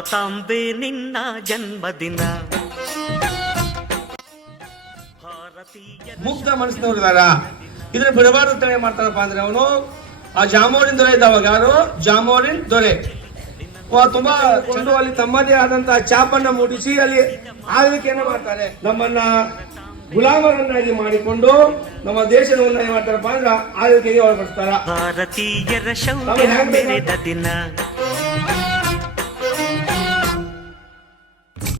ಭಾರತಾಂಬೆ ನಿನ್ನ ಜನ್ಮದಿನ. ಮುಗ್ಧ ಮನಸ್ಸಿನವ್ರು ಇದಾರ. ಇದನ್ನ ಬಿಡಬಾರ್ದು ಅಂತ ಏನ್ ಮಾಡ್ತಾರಪ್ಪ ಅಂದ್ರೆ ಅವನು ಆ ಜಾಮೋರಿನ್ ದೊರೆ ಇದ್ದಾವಾಗ ಯಾರು ಜಾಮೋರಿನ್ ದೊರೆ ತುಂಬಾ ಕೊಂಡು ಅಲ್ಲಿ ತಮ್ಮದೇ ಆದಂತಹ ಚಾಪನ್ನ ಮೂಡಿಸಿ ಅಲ್ಲಿ ಆಳ್ವಿಕೆಯನ್ನು ಮಾಡ್ತಾರೆ. ನಮ್ಮನ್ನ ಗುಲಾಮರನ್ನಾಗಿ ಮಾಡಿಕೊಂಡು ನಮ್ಮ ದೇಶವನ್ನು ಏನ್ ಮಾಡ್ತಾರಪ್ಪ ಅಂದ್ರೆ ಆಳ್ವಿಕೆಗೆ ಒಳಪಡಿಸ್ತಾರ. ಭಾರತೀಯರ ಶೌರ್ಯ ಮೆರೆದ ದಿನ